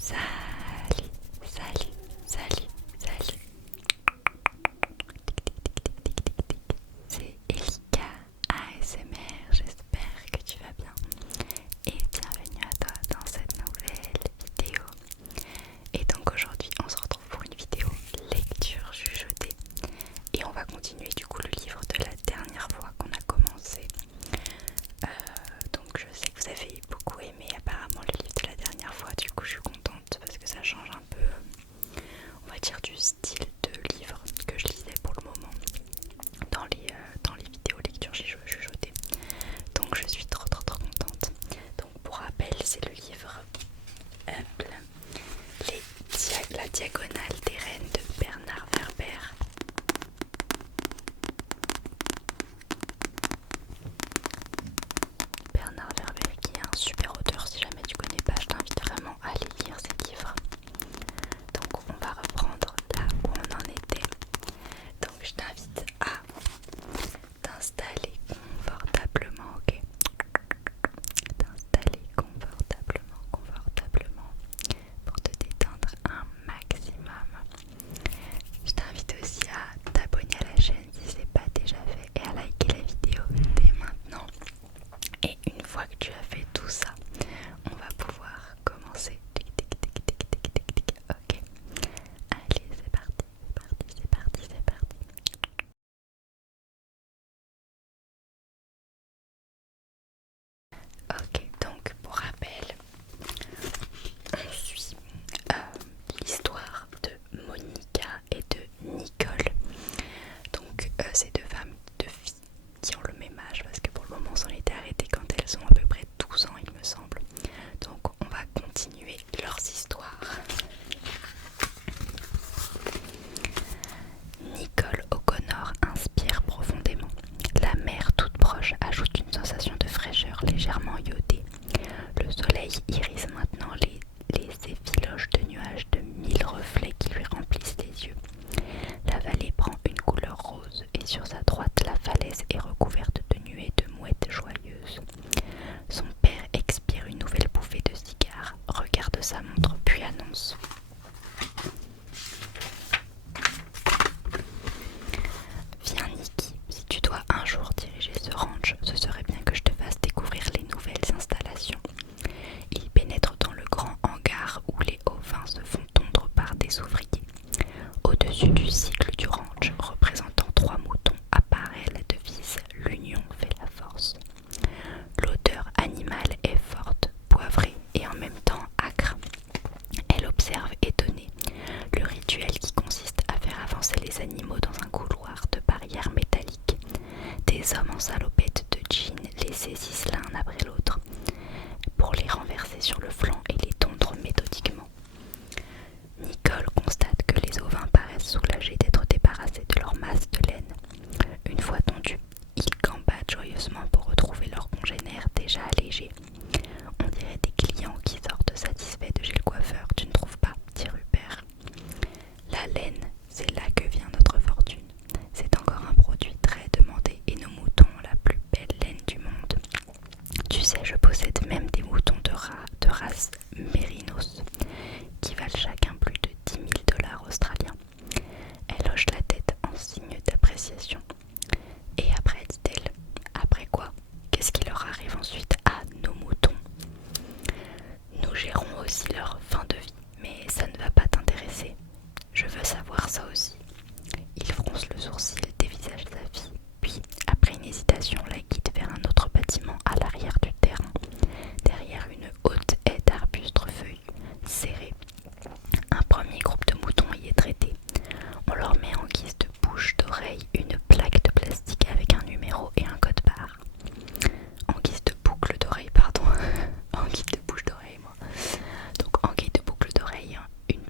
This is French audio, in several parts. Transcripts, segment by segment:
Salut, salut, salut, salut. C'est Elika ASMR, j'espère que tu vas bien. Et bienvenue à toi dans cette nouvelle vidéo. Et donc aujourd'hui on se retrouve pour une vidéo lecture chuchotée. Et on va continuer du coup le livre de la dernière fois qu'on a commencé. Donc je sais que vous avez beaucoup aimé apparemment le livre de la dernière fois, du coup je suis contente parce que ça change un peu, on va dire, du style de livre que je lisais pour le moment dans les vidéos lecture chuchotées. Donc je suis trop contente. Donc pour rappel, c'est le livre La diagonale des reines de Bernard Werber. Bernard Werber qui est un super auteur, si jamais tu connais pas, je t'invite vraiment à aller lire ses livres. Donc on va reprendre là où on en était. Donc je t'invite à t'installer confortablement, ok? T'installer confortablement pour te détendre un maximum. Je t'invite aussi à t'abonner à la chaîne si c'est pas déjà fait et à liker la vidéo dès maintenant. Et une fois que tu as fait tout ça, on va pouvoir commencer. Ok. Allez, c'est parti, c'est parti. Ok, donc pour rappel, on suit l'histoire de Monica et de Nicole. Donc ces deux femmes, deux filles qui ont le même âge, parce que pour le moment on s'en était arrêté quand elles ont à peu près 12 ans il me semble. Donc on va continuer leurs histoires. Nicole O'Connor inspire profondément. La mer toute proche ajoute une sensation de fraîcheur légèrement iodée. Le soleil irise maintenant les effiloches de nuages de 1000 reflets qui lui remplissent les yeux. La vallée prend une couleur rose et sur sa droite la falaise est recouverte de nuées de mouettes joyeuses. Son père expire une nouvelle bouffée de cigare, regarde sa montre puis annonce: Viens Nikki, si tu dois un jour diriger ce ranch, ce serait bien que je te fasse découvrir les nouvelles installations. Il pénètre dans le grand hangar où les hauts vins se font tondre par des ouvriers. Au-dessus du cycle du ranch, représentant 3 moutons, apparaît la devise «L'union fait la force». L'odeur animale est forte, poivrée et en même temps âcre. Elle observe étonnée le rituel qui consiste à faire avancer les animaux dans un couloir de barrières métalliques. Des hommes en salopette de jeans les saisissent l'un après l'autre pour les renverser sur le flanc et les tondre méthodiquement. Nicole constate que les ovins paraissent soulagés d'être débarrassés de leur masse de laine. Une fois tondus, ils gambadent joyeusement pour retrouver leurs congénères déjà allégés. On dirait des clients qui sortent satisfaits de chez le coiffeur, tu ne trouves pas, dit Rupert. La laine, c'est là que vient notre fortune. C'est encore un produit très demandé et nos moutons ont la plus belle laine du monde. Tu sais, je possède même des moutons de race mérinos qui valent chacun plus de 10 000 $ australiens. Elle hoche la tête en signe d'appréciation. Et après, dit-elle, après quoi? Qu'est-ce qui leur arrive ensuite à nos moutons? Nous gérons aussi leur fin de vie, mais ça ne va pas t'intéresser. Je veux savoir ça aussi. Il fronce le sourcil, dévisage sa fille, puis, après une hésitation, la guide vers un autre bâtiment à l'arrière du terrain, derrière une haute haie d'arbustes feuillus serrés. Un premier groupe de moutons y est traité. On leur met en guise de bouche d'oreille une plaque de plastique avec un numéro et un code barre. En guise de boucle d'oreille, pardon. En guise de bouche d'oreille, moi. Donc en guise de boucle d'oreille, une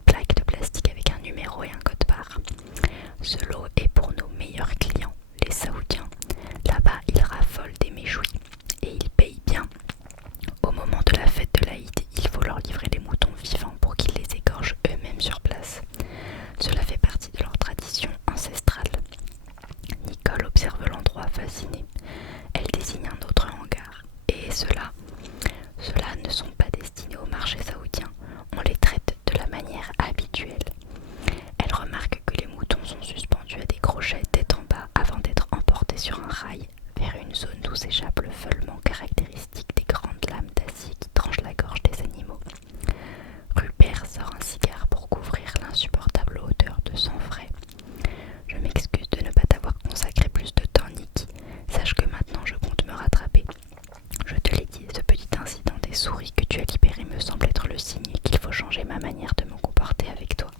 semble être le signe qu'il faut changer ma manière de me comporter avec toi.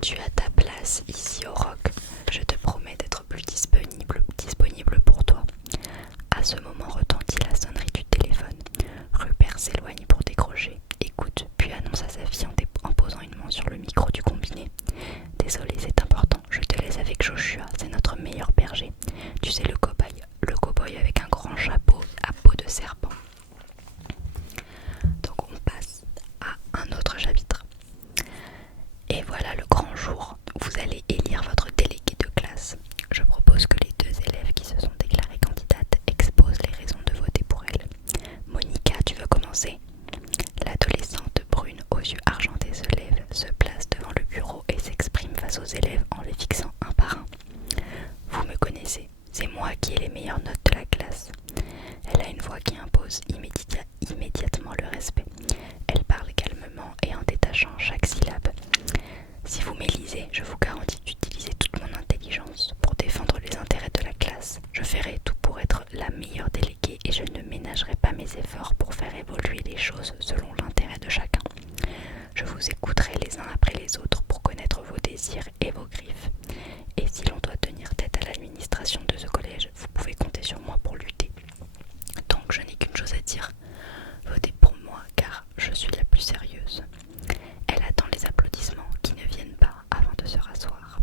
Tu as ta place ici au Rock. Je te promets d'être plus disponible pour toi. À ce moment retentit la sonnerie du téléphone. Rupert s'éloigne pour décrocher, écoute, puis annonce à sa fille en posant une main sur le micro du combiné. Désolé, c'est important, je te laisse avec Joshua, c'est notre meilleur berger. Tu sais, le cow-boy avec un grand chapeau à peau de serpent. Donc on passe à un autre chapitre. Et voilà le grand jour. Vous allez élire votre délégué de classe. Je propose que les deux élèves qui se sont déclarés candidates exposent les raisons de voter pour elle. Monica, tu veux commencer? L'adolescente brune aux yeux argentés se place devant le bureau et s'exprime face aux élèves en les fixant un par un. Vous me connaissez, c'est moi qui ai les meilleures notes de la classe. Elle a une voix qui impose immédiatement le respect. Elle parle calmement et en détachant chaque syllabe. Si vous m'élisez, je vous garantis d'utiliser toute mon intelligence pour défendre les intérêts de la classe. Je ferai tout pour être la meilleure déléguée et je ne ménagerai pas mes efforts pour faire évoluer les choses selon l'intérêt de chacun. Je vous écouterai les uns après les autres pour connaître vos désirs et vos griefs. Et si l'on doit tenir tête à l'administration de ce collège, vous pouvez compter sur moi pour lutter. Donc je n'ai qu'une chose à dire. Votez pour moi car je suis la plus sérieuse. Elle attend les applaudissements qui ne viennent pas avant de se rasseoir.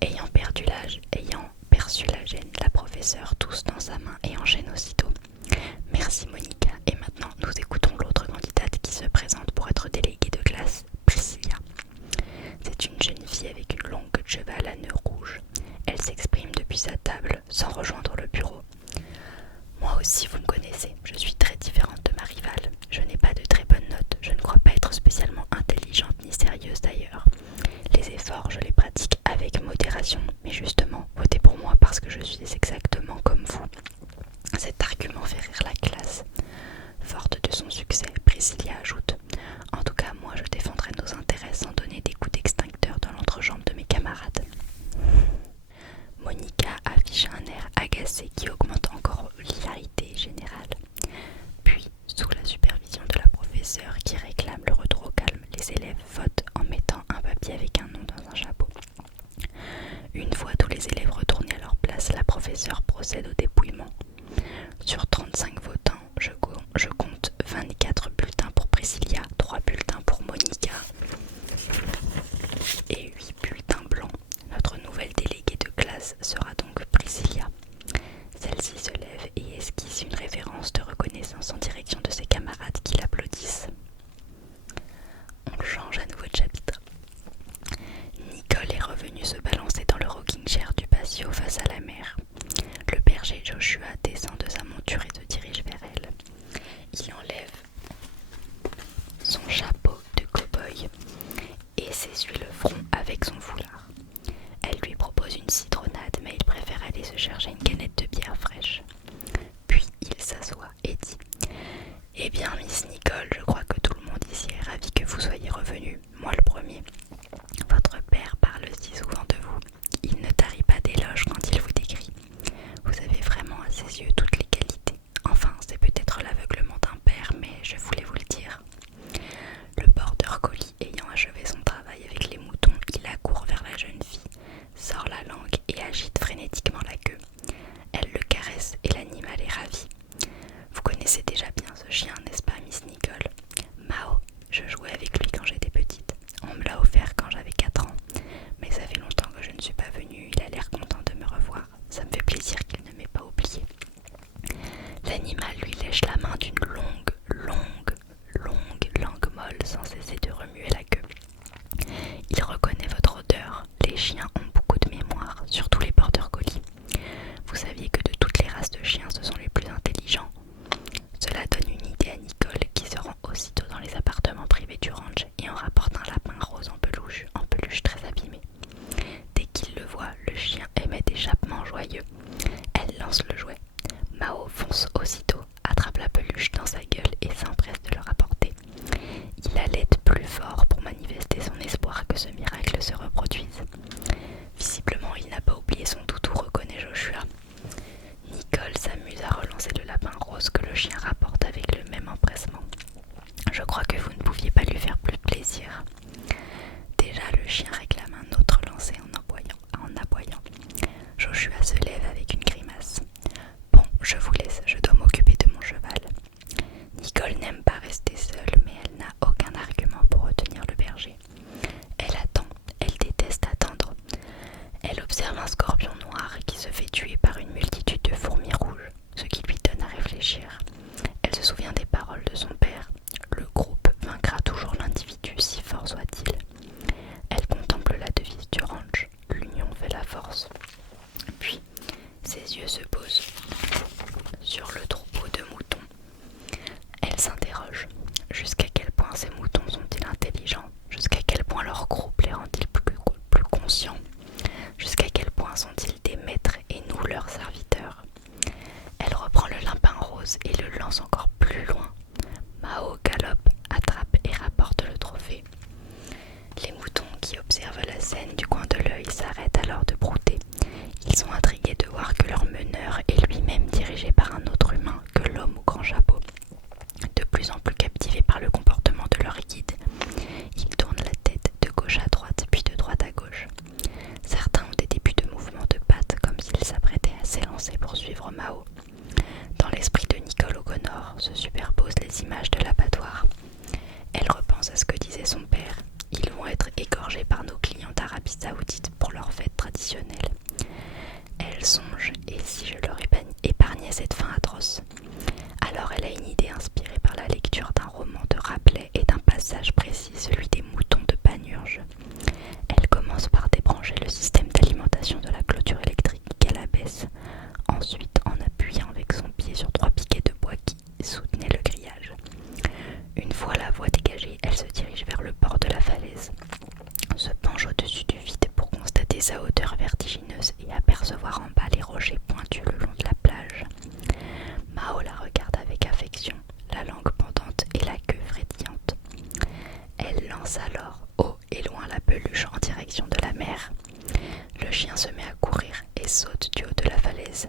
Ayant perçu la gêne, la professeure tousse dans sa main et enchaîne aussitôt. Merci Monica. Et maintenant nous écoutons l'autre candidate qui se présente pour être déléguée de classe, Priscilla. C'est une jeune fille avec une longue queue de cheval à nœud rouge. Elle s'exprime depuis sa table sans rejoindre le bureau. Moi aussi vous me connaissez, je suis très différente de ma rivale. Je n'ai pas de très bonnes notes, je ne crois pas être spécialement intelligente ni sérieuse d'ailleurs. Les efforts, je les pratique avec modération, mais justement, votez pour moi parce que je suis exactement comme vous. Cet argument fait rire la classe. Forte de son succès, Priscilla ajoute « En tout cas, moi je défendrai nos intérêts sans donner des coups d'extincteur dans l'entrejambe de mes camarades. » Monica affiche un air agacé qui augmente encore l'hilarité générale. Puis, sous la supervision de la professeure qui réclame le retour au calme, les élèves votent en mettant un papier avec un nom dans un chapeau. Une fois tous les élèves retournés à leur place, la professeure procède au dépouillement. Sur 35 votants, je compte 24 bulletins pour Priscilla, 3 bulletins pour Monica et 8 bulletins blancs. Notre nouvelle déléguée de classe sera donc Priscilla. Celle-ci se lève et esquisse une révérence de reconnaissance en direction de ses camarades qui l'applaudissent. On change à nouveau de chapitre. Nicole est revenue se balancer dans le rocking chair du patio face à la mer. Le berger Joshua descend de sa monture et se dirige vers elle. Il enlève son chapeau de cow-boy et s'essuie le front avec son foulard. Elle lui propose une citronnade, mais il préfère aller se chercher une canette de bière fraîche. Puis il s'assoit et dit « Eh bien, Miss Nicole, je crois que tout le monde ici est ravi que vous soyez revenue, moi le premier. Votre père parle si souvent de vous. Il ne tarit pas d'éloges quand il vous décrit. Vous avez vraiment à ses yeux toutes les qualités. Enfin, c'est peut-être l'aveuglement d'un père, mais je voulais vous le dire. » Le border collie ayant achevé son travail avec les moutons, il accourt vers la jeune fille, sort la langue et agite frénétiquement la queue. Elle le caresse et l'animal est ravi. Vous connaissez déjà bien ce chien, n'est-ce pas, Miss Nicole? Mao, je jouais avec lui quand j'étais petite. On me l'a offert quand j'avais 4 ans. Mais ça fait longtemps que je ne suis pas venue, il a l'air content de me revoir. Ça me fait plaisir qu'il ne m'ait pas oublié. L'animal lui lèche la main d'une longue langue molle sans cesser de remuer la queue. Il reconnaît votre odeur. Les chiens ont beaucoup de mémoire, surtout les border collie. Vous saviez que de toutes les races de chiens, ce sont les plus intelligents. Cela donne une idée à Nicole qui se rend aussitôt dans les appartements privés du ranch et en rapporte un lapin rose en peluche très abîmé. Dès qu'il le voit, le chien émet des jappements joyeux. Elle lance le jouet. Mao fonce aussitôt, attrape la peluche dans sa gueule chien rapporte avec le même empressement. Je crois que vous ne pouviez pas lui faire plus plaisir. Déjà, le chien réclame un autre lancer en aboyant. Joshua se lève avec une grimace. Bon, je vous laisse, je dois m'occuper de mon cheval. Nicole n'aime pas rester seule, mais elle n'a aucun argument pour retenir le berger. Elle attend, elle déteste attendre. Elle observe un scorpion noir qui se fait tuer par une multitude de fourmis rouges, ce qui lui donne à réfléchir. Elle se souvient des paroles de son père. Le groupe vaincra toujours l'individu, si fort soit-il. Elle contemple la devise du ranch. L'union fait la force. Puis, ses yeux se posent sur le troupeau de moutons. Elle s'interroge. Jusqu'à quel point ces moutons sont-ils intelligents? Jusqu'à quel point leur groupe les rend-il plus conscients? Jusqu'à quel point sont-ils des maîtres et nous leurs serviteurs? Elle reprend le limpin rose et le lance encore plus loin. Mao galope, attrape et rapporte le trophée. Les moutons qui observent la scène du coin de l'œil s'arrêtent alors de brouter. Ils sont intrigués de voir que leur meneur est lui-même dirigé par un autre humain que l'homme au grand chapeau. De plus en plus captivés par le comportement de leur guide, ils tournent la tête de gauche à droite puis de droite à gauche. Certains ont des débuts de mouvements de pattes comme s'ils s'apprêtaient à s'élancer pour suivre Mao. Dans l'esprit de Nicole O'Connor se superposent les images de l'abattoir. Elle repense à ce que disait son père. Ils vont être égorgés par nos clients d'Arabie Saoudite pour leur fête traditionnelle. Elle songe, et si je leur épargnais cette fin atroce? Alors elle a une idée inspirée par la lecture d'un roman de Rabelais et d'un passage précis, celui des moutons de Panurge. Elle commence par débrancher le système d'alimentation de la clôture électrique qu'elle abaisse, ensuite en appuyant avec son pied sur 3 piquets de bois qui soutenaient le grillage. Une fois la voie dégagée, elle se dirige vers le bord de la falaise, se penche au-dessus du vide pour constater sa hauteur vertigineuse et apercevoir en bas les rochers pointus le long de la plage. Mao la regarde avec affection, la langue pendante et la queue frétillante. Elle lance alors haut et loin la peluche en direction de la mer. Le chien se met à courir et saute du haut de la falaise.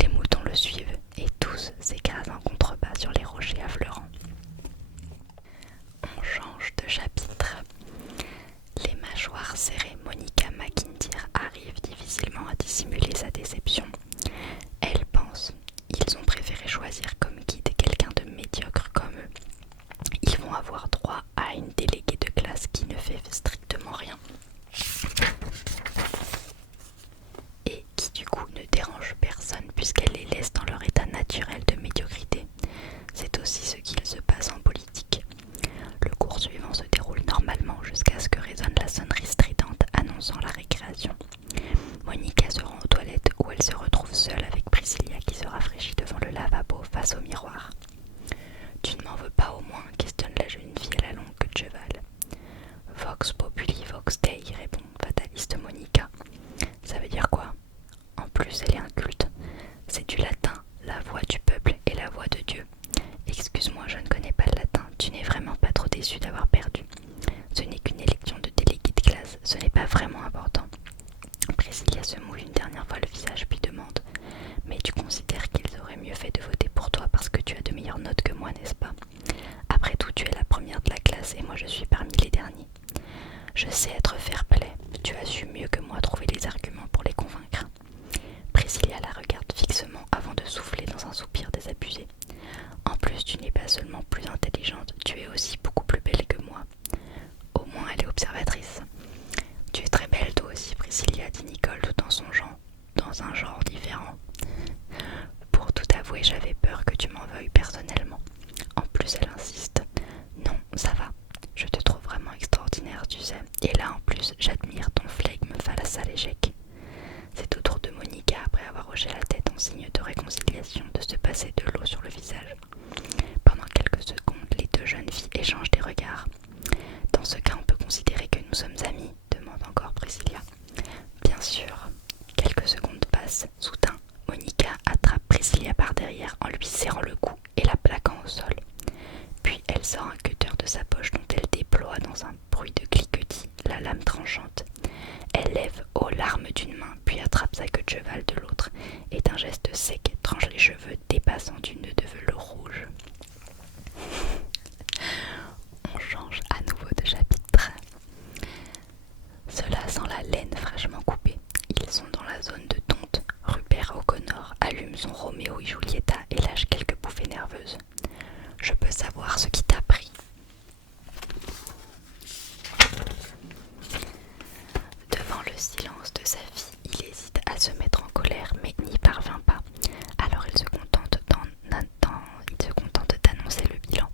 Les moutons le suivent et tous s'écrasent en contrebas sur les rochers affleurants. On change de chapitre. Les mâchoires serrées, Monica McIntyre arrive difficilement à dissimuler sa déception. Elle pense, ils ont préféré choisir comme guide quelqu'un de médiocre comme eux. Ils vont avoir droit à une déléguée de classe qui ne fait strictement rien. Et qui du coup ne dérange personne puisqu'elle les laisse dans leur état naturel de médiocrité. C'est aussi ce qu'il se passe en politique. Le cours suivant se déroule normalement jusqu'à ce que résonne la sonnerie stridente annonçant la récréation. Monica se rend aux toilettes où elle se retrouve seule avec Priscilla qui se rafraîchit devant le lavabo face au miroir. « Tu ne m'en veux pas au moins ?» questionne la jeune fille à la longue queue de cheval. « Vox populi, vox dei » répond fataliste Monica. « Ça veut dire quoi ?» En plus, elle est inculte. C'est du latin, la voix du peuple et la voix de Dieu. Excuse-moi, je ne connais pas le latin, tu n'es vraiment pas trop déçu d'avoir perdu. Ce n'est qu'une élection de délégué de classe, ce n'est pas vraiment important. Priscilla se mouille une dernière fois le visage puis demande « Mais tu considères qu'ils auraient mieux fait de voter pour toi parce que tu as de meilleures notes que moi, n'est-ce pas? Après tout, tu es la première de la classe et moi je suis parmi les derniers. Je sais être fair-play, tu as su mieux que moi trouver les arguments pour les convaincre. » Priscilla la regarde fixement avant de souffler dans un soupir désabusé. En plus, tu n'es pas seulement plus intelligente, tu es aussi beaucoup plus belle que moi. Au moins, elle est observatrice. Tu es très belle toi aussi, Priscilla, dit Nicole tout en songeant dans un genre différent. Pour tout avouer, j'avais peur que tu m'en veuilles personnellement. En plus, elle insiste. Non, ça va. Je te trouve vraiment extraordinaire, tu sais. Et là, en plus, j'admire ton flegme face à l'échec. C'est au tour de Monica, après avoir hoché la tête en signe de réconciliation, de se passer de l'eau sur le visage. Pendant quelques secondes, les deux jeunes filles échangent des regards. Dans ce cas, on peut considérer que nous sommes amis, demande encore Priscilla. Bien sûr. Quelques secondes passent. Soudain, Monica attrape Priscilla par derrière en lui serrant le cou et la plaquant au sol. Puis elle sort un cutter de sa poche dont elle déploie dans un bruit de cliquetis la lame tranchante. Elle lève haut l'arme d'une main, puis attrape sa queue de cheval de l'autre et d'un geste sec tranche les cheveux cheveux dépassant du nœud de velours rouge. On change à nouveau de chapitre. Cela sent la laine fraîchement coupée. Ils sont dans la zone de tonte. Rupert O'Connor allume son Roméo et Julieta et lâche quelques bouffées nerveuses. Je peux savoir ce qui t'a pris. Devant le silence de sa fille, il hésite à se mettre en colère mais n'y parvient pas. Alors il se contente d'annoncer le bilan.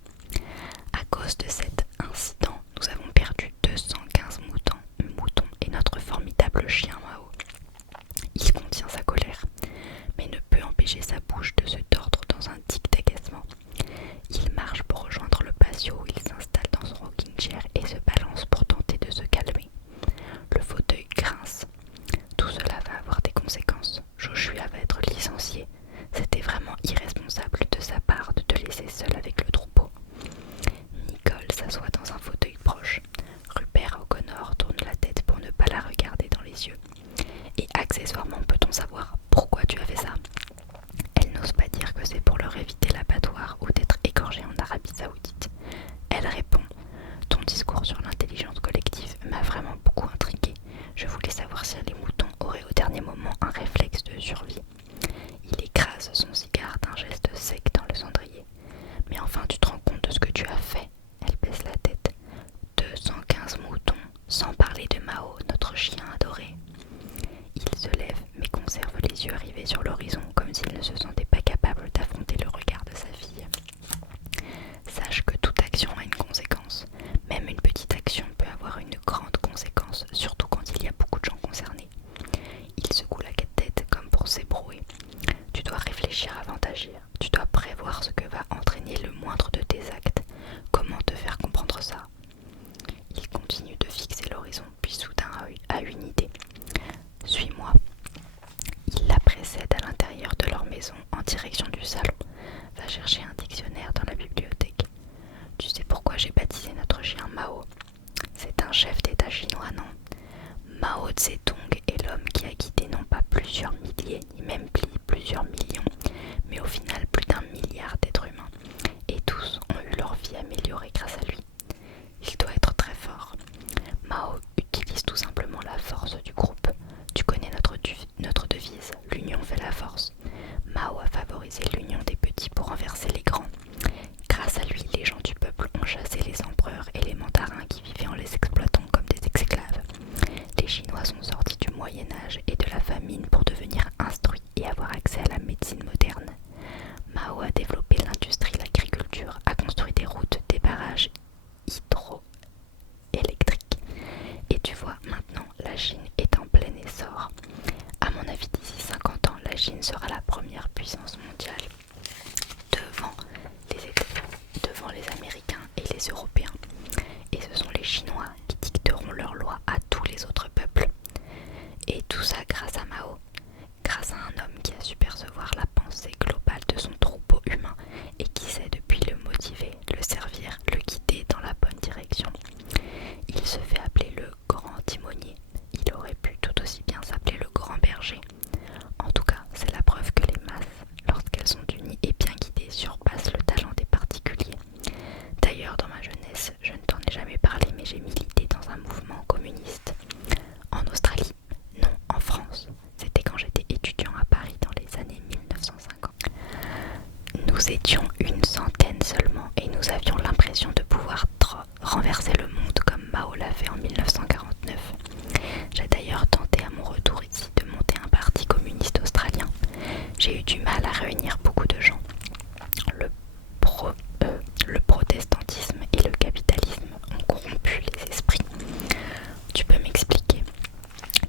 À cause de cet incident, nous avons perdu 215 moutons et notre formidable chien Mao. Il contient sa colère, mais ne peut empêcher sa bouche de se tordre dans un tic d'agacement. Il marche pour rejoindre le patio où il s'installe dans son rocking chair et se balance pour tenter de se calmer. Le fauteuil grince. Tout cela va avoir des conséquences. Joshua va être licencié. C'était vraiment irresponsable de sa part de te laisser seul avec le troupeau. Nicole s'assoit dans un fauteuil proche. Rupert O'Connor tourne la tête pour ne pas la regarder dans les yeux. Et accessoirement, peut-on savoir pourquoi tu as fait ça? Elle n'ose pas dire que c'est pour leur éviter l'abattoir ou d'être égorgée en Arabie Saoudite. Elle répond: ton discours sur l'intelligence collective m'a vraiment beaucoup intriguée. Je voulais savoir si les moutons auraient au dernier moment un réflexe de survie. Il écrase son cigare d'un geste sec dans le cendrier. Mais enfin, tu te rends compte de ce que tu as fait? Elle baisse la tête. 215 moutons, sans parler de Mao, notre chien adoré. Il se lève, mais conserve les yeux rivés sur l'horizon, comme s'il ne se sentait pas capable d'affronter le regard de sa fille. Sache que toute action a une conséquence. Même une petite action peut avoir une grande conséquence, surtout quand il y a beaucoup de gens concernés. Il secoue la tête comme pour s'ébrouer. Tu dois réfléchir avant d'agir. Tu dois prévoir ce que va entraîner le moindre de tes actes. Comment te faire comprendre ça? Il continue de fixer l'horizon, puis soudain a une idée. Suis-moi. Il la précède à l'intérieur de leur maison en direction du salon. Va chercher un dictionnaire dans la bibliothèque. Tu sais pourquoi j'ai baptisé notre chien Mao? C'est un chef d'État chinois, non? Mao Tse-tung est l'homme qui a guidé non pas plusieurs milliers, ni même plusieurs millions, mais au final plus d'1 milliard d'êtres humains. Et tous ont eu leur vie améliorée grâce à lui. Il doit être très fort. Mao utilise tout simplement la force du groupe. Tu connais notre devise, l'union fait la force. Mao a favorisé l'union des petits pour renverser les grands. Grâce à lui, les gens du peuple ont chassé les empereurs et les mandarins qui vivaient en les exploitant comme des esclaves. Les Chinois sont sortis du Moyen-Âge et de la famine pour devenir instruits et avoir accès à la médecine moderne. Mao a développé l'industrie, l'agriculture, a construit des routes, des barrages hydroélectriques. Et tu vois, maintenant, la Chine est en plein essor. À mon avis, d'ici 50 ans, la Chine sera la première puissance mondiale devant les Américains et les Européens. Et ce sont les Chinois qui dicteront leurs lois à tous les autres peuples. Et tout ça grâce à Mao, grâce à un homme qui a su percevoir la pensée globale de son troupeau humain et qui sait depuis le motiver, le servir, le guider dans la bonne direction. Il se fait appeler le grand timonier. Il aurait pu tout aussi bien s'appeler le grand berger. En tout cas, c'est la preuve que les masses, lorsqu'elles sont unies et bien guidées, surpassent le talent des particuliers. D'ailleurs, dans ma jeunesse, je ne t'en ai jamais parlé, mais j'ai milité dans un mouvement communiste. En Australie, non, en France. C'était quand j'étais étudiant à Paris dans les années 1950. Nous étions une centaine seulement et nous avions l'impression de pouvoir renverser le monde comme Mao l'a fait en 1949. J'ai d'ailleurs tenté à mon retour ici de monter un parti communiste australien. J'ai eu du mal à réunir beaucoup de gens. Le protestantisme et le capitalisme ont corrompu les esprits. Tu peux m'expliquer?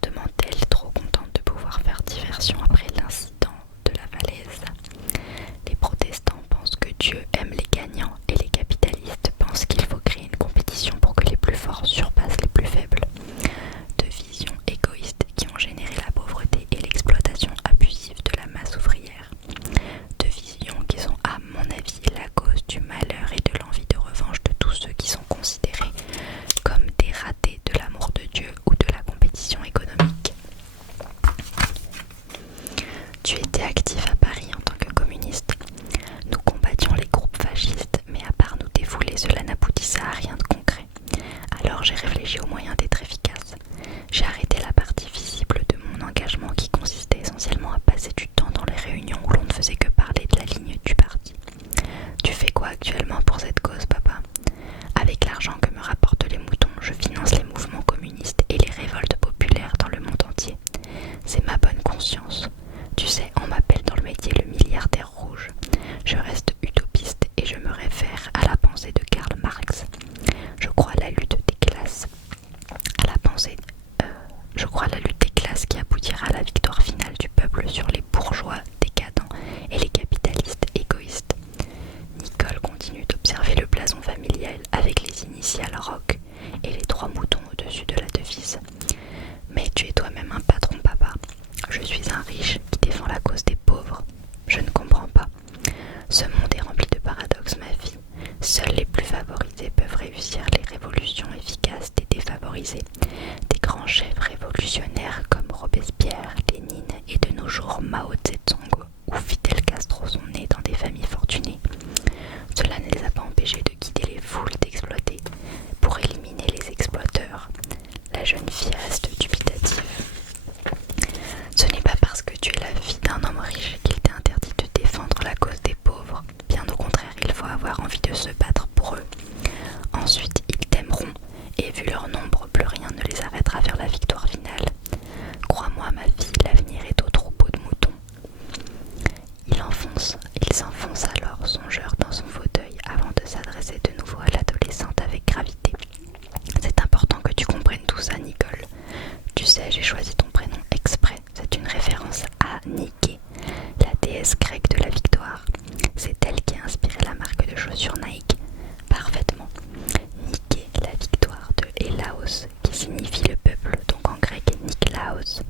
Demande-t-elle, trop contente de pouvoir faire diversion après l'incident de la falaise. Les protestants pensent que Dieu aime les gagnants et les capitalistes pensent qu'il faut créer une compétition pour que les plus forts surpassent les plus faibles. Deux visions égoïstes qui ont généré la pauvreté et l'exploitation abusive de la masse ouvrière. Ce monde est rempli de paradoxes, ma fille. Seuls les plus favorisés peuvent réussir les révolutions efficaces des défavorisés. Des grands chefs révolutionnaires comme Robespierre, Lénine et de nos jours Mao Tse-tung ou Fidel Castro sont nés dans des familles fortunées. Cela ne les a pas empêchés de guider les foules d'exploiter pour éliminer les exploiteurs. La jeune fille reste dubitative. Ce n'est pas parce que tu es la fille d'un homme riche qu'il t'est interdit de défendre la cause des pauvres. Bien au contraire, il faut avoir envie de se battre pour eux. Ensuite, ils t'aimeront, et vu leur nombre, plus rien ne les arrêtera vers la victoire finale. Crois-moi, ma fille, l'avenir est au troupeau de moutons. Il s'enfonce alors songeur dans son fauteuil avant de s'adresser de nouveau à l'adolescente avec gravité. C'est important que tu comprennes tout ça, Nicole. Tu sais, j'ai choisi ton prénom exprès. C'est une référence à Nike, la déesse grecque de la victoire. C'est elle qui a inspiré la marque de chaussures Nike. Parfaitement. Nike, la victoire de Elaos, qui signifie le peuple, donc en grec Niklaos,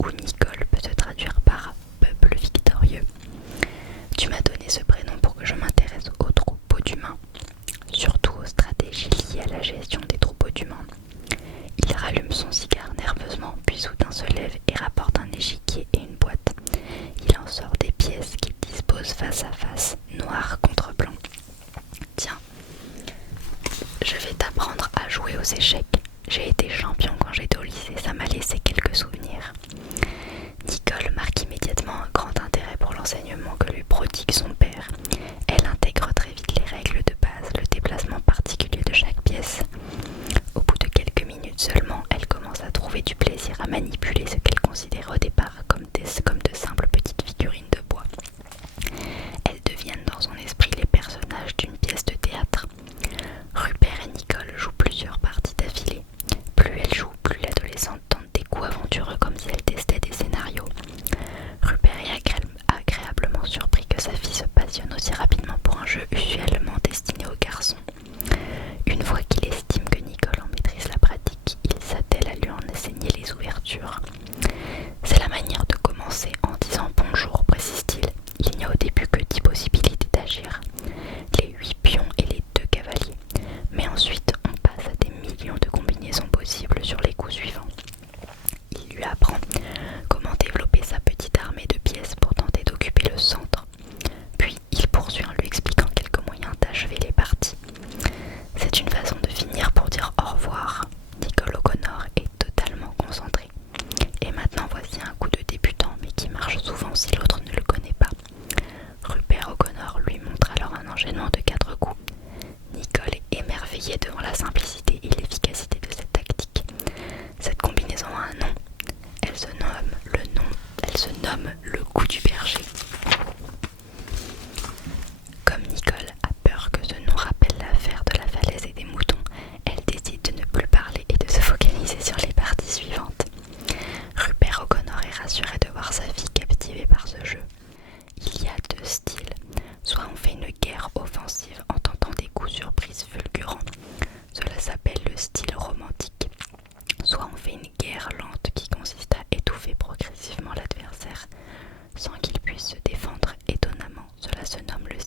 ou Nicole peut se traduire par peuple victorieux. Tu m'as donné ce prénom pour que je m'intéresse aux troupeaux d'humains, surtout aux stratégies liées à la gestion des troupeaux d'humains. Il rallume son cigare nerveusement, puis soudain se lève et rapporte un échiquier et une boîte. Il en sort des pièces qu'il dispose face à face, noir contre blanc. Tiens, je vais t'apprendre à jouer aux échecs. J'ai été champion quand j'étais au lycée, ça m'a laissé quelques souvenirs. Nicole marque immédiatement un grand intérêt pour l'enseignement que lui prodigue son père. Elle intègre très vite les règles de base, le déplacement particulier de chaque pièce. Au bout de quelques minutes seulement, elle commence à trouver du plaisir à manipuler ce qu'elle considérait au départ comme de simples petites figurines de bois. Elles deviennent dans son esprit les personnages d'une pièce de théâtre. Rupert et Nicole jouent plusieurs parties d'affilée. Plus elle joue, plus l'adolescente tente des coups aventureux comme si elle testait des scénarios. Rupert est agréablement surpris que sa fille se passionne aussi rapidement pour un jeu usuellement destiné aux garçons. Une fois qu'il estime que Nicole en maîtrise la pratique, il s'attelle à lui en enseigner les ouvertures. C'est la manière de commencer en disant bonjour, précise-t-il. Il n'y a au début que 10 possibilités d'agir, les 8 pions et les 2 cavaliers. Mais ensuite, on passe à des millions de combinaisons possibles sur les coups suivants. Il lui apprend comment développer sa petite armée de pièces pour tenter d'occuper le centre. Puis, il poursuit en lui expliquant quelques moyens d'achever les parties. C'est une façon de finir pour dire au revoir. Nicole O'Connor est totalement concentrée. Et maintenant voici un coup de débutant, mais qui marche souvent si l'autre ne le connaît pas. Rupert O'Connor lui montre alors un enchaînement de 4 coups. Nicole est émerveillée devant la simplicité et l'efficacité de cette tactique. Cette combinaison a un nom. Elle se nomme le coup du berger. Comme Nicole a peur que ce nom rappelle l'affaire de la falaise et des moutons, elle décide de ne plus parler et de se focaliser sur les parties suivantes. Rupert O'Connor est rassuré de voir sa fille captivée par ce jeu. Il y a 2 styles. Soit on fait une guerre offensive en tentant des coups surprises fulgurants. Cela s'appelle le style romantique. Soit on fait une guerre lente qui consiste à étouffer progressivement l'adversaire sans qu'il puisse se défendre étonnamment. Cela se nomme le